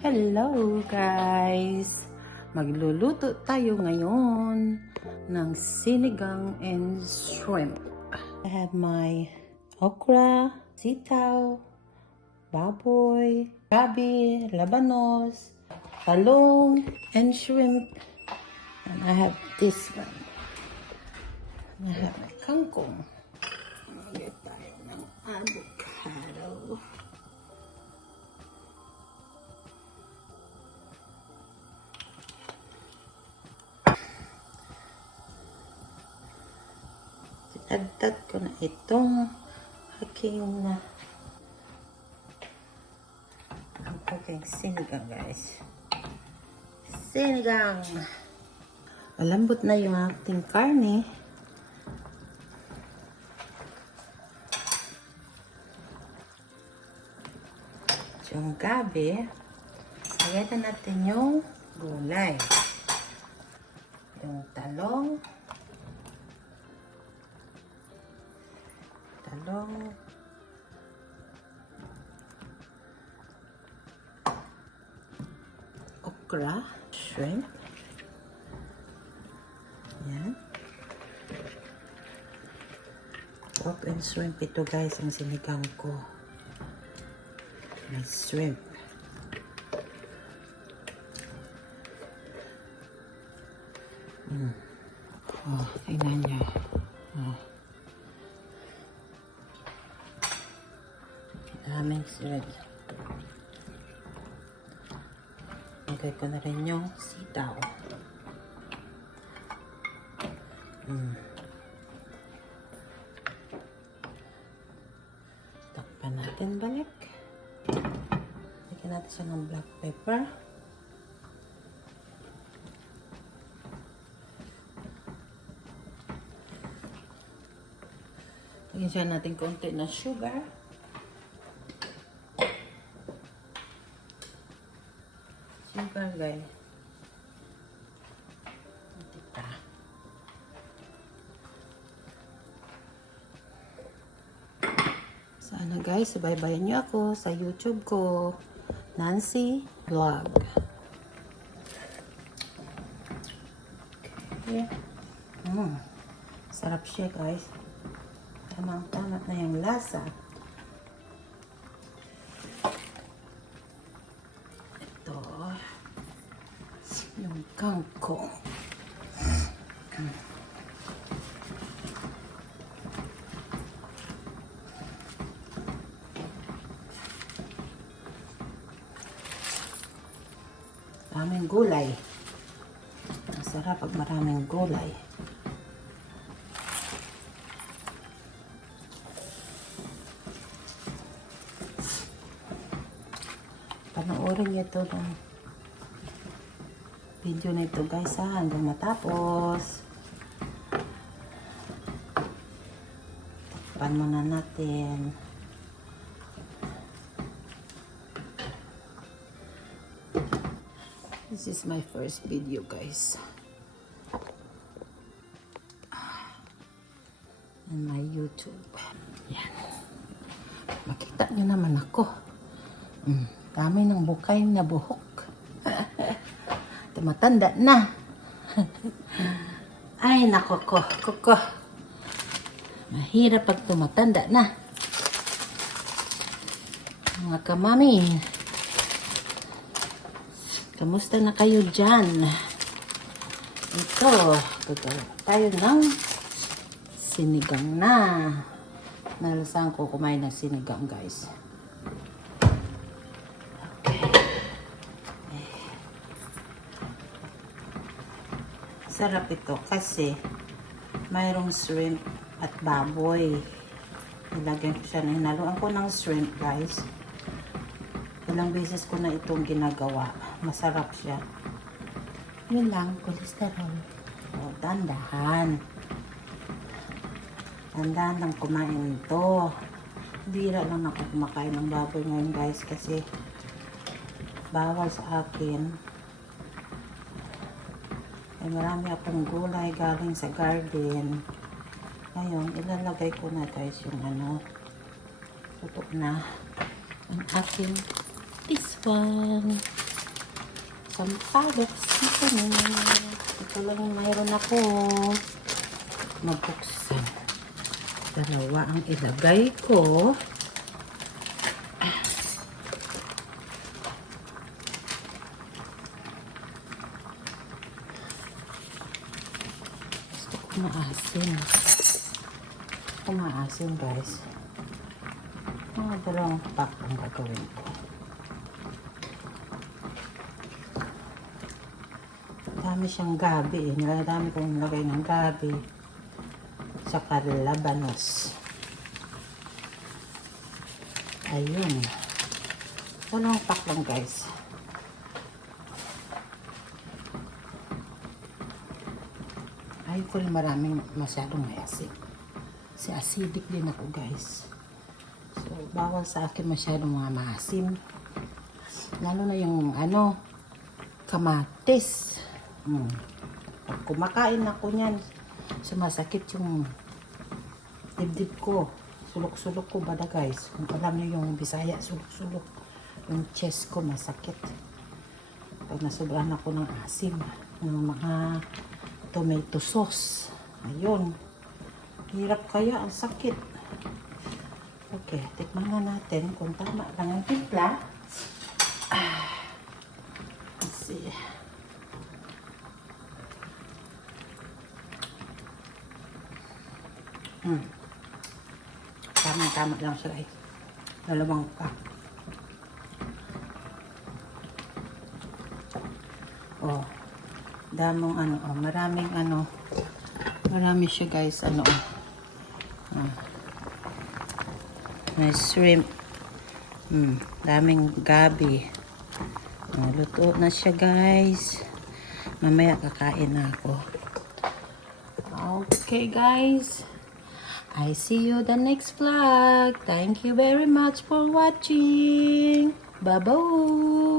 Hello guys! Magluluto tayo ngayon ng sinigang and shrimp. I have my okra, sitaw, baboy, gabi, labanos, talong, and shrimp. And I have this one. I have my kangkong. Magigit tayo ng avocado. Agtat ko na itong aking sinigang guys. Sinigang! Malambot na yung ating karne. Yung gabi, lagyan na natin yung gulay. Yung talong, okra, shrimp. Yan. Pork and shrimp ito guys, ang sinigang ko. May shrimp. Oh, tingnan nyo. Oh. Daming shrimp. Lagay ko na rin yung sitaw. Takpan natin balik. Lagyan natin siya ng black pepper. Lagyan siya natin konti na sugar. Sugar guys. Tita. Sana guys, subaybayan niyo ako sa YouTube ko, Nancy Vlog. Okay. Sarap siya guys. Tamang-tama na yung lasa. Ito. Yung kangkong. Maraming gulay. Masarap pag maraming gulay. Panoorin niyo ito ng video na ito guys hanggang matapos. Takpan muna natin. This is my first video guys. On my YouTube. Yan. Makita nyo naman ako. Dami ng bukay na buhok. Tumatanda na. Ay, nako ko. Mahirap pag tumatanda na. Mga kamami. Kamusta na kayo dyan? Ito, tayo ng sinigang na. Nalasahan ko kumain ng sinigang guys. Sarap ito kasi mayroong shrimp at baboy. Nilagyan ko siya, hinaluan ko ng shrimp guys. Ilang beses ko na itong ginagawa. Masarap siya. Yun lang, cholesterol. O, dandahan. Dandahan lang kumain ito. Bira lang ako kumakain ng baboy ngayon guys kasi bawal sa akin. Ay, marami akong gulay galing sa garden. Ngayon, ilalagay ko na guys yung tutok na ang aking this one. sampalok seasoning. Ito lang yung mayroon ako. Mabuksan. Dalawa ang ilagay ko. Gusto ko maasin. Maasin guys. Mga dalawang pack ang gagawin ko. Dami siyang gabi eh. Dami kong nilagay ng gabi. Tsaka labanos. Ayun. Dalawang pack lang guys. Ayaw ko rin maraming masyadong mayasin. Kasi acidic din ako guys. So, bawal sa akin masyadong mga maasim. Lalo na yung kamatis. Pag kumakain ako niyan, sumasakit yung dibdib ko. Sulok-sulok ko bada guys. Kung alam niyo yung Bisaya, sulok-sulok. Yung chest ko masakit. Pag nasobrahan ako ng asim, ng mga tomato sauce. Ayun. Hirap kaya, ang sakit. Okay, tikman na natin kung tama lang ang timpla. Let's see. Tama lang siya guys. Dalawang pack. Oh, damong marami siya guys, may shrimp. Daming gabi. Luto na siya guys. Mamaya kakain na ako. Okay guys. I see you the next vlog. Thank you very much for watching. Bye-bye.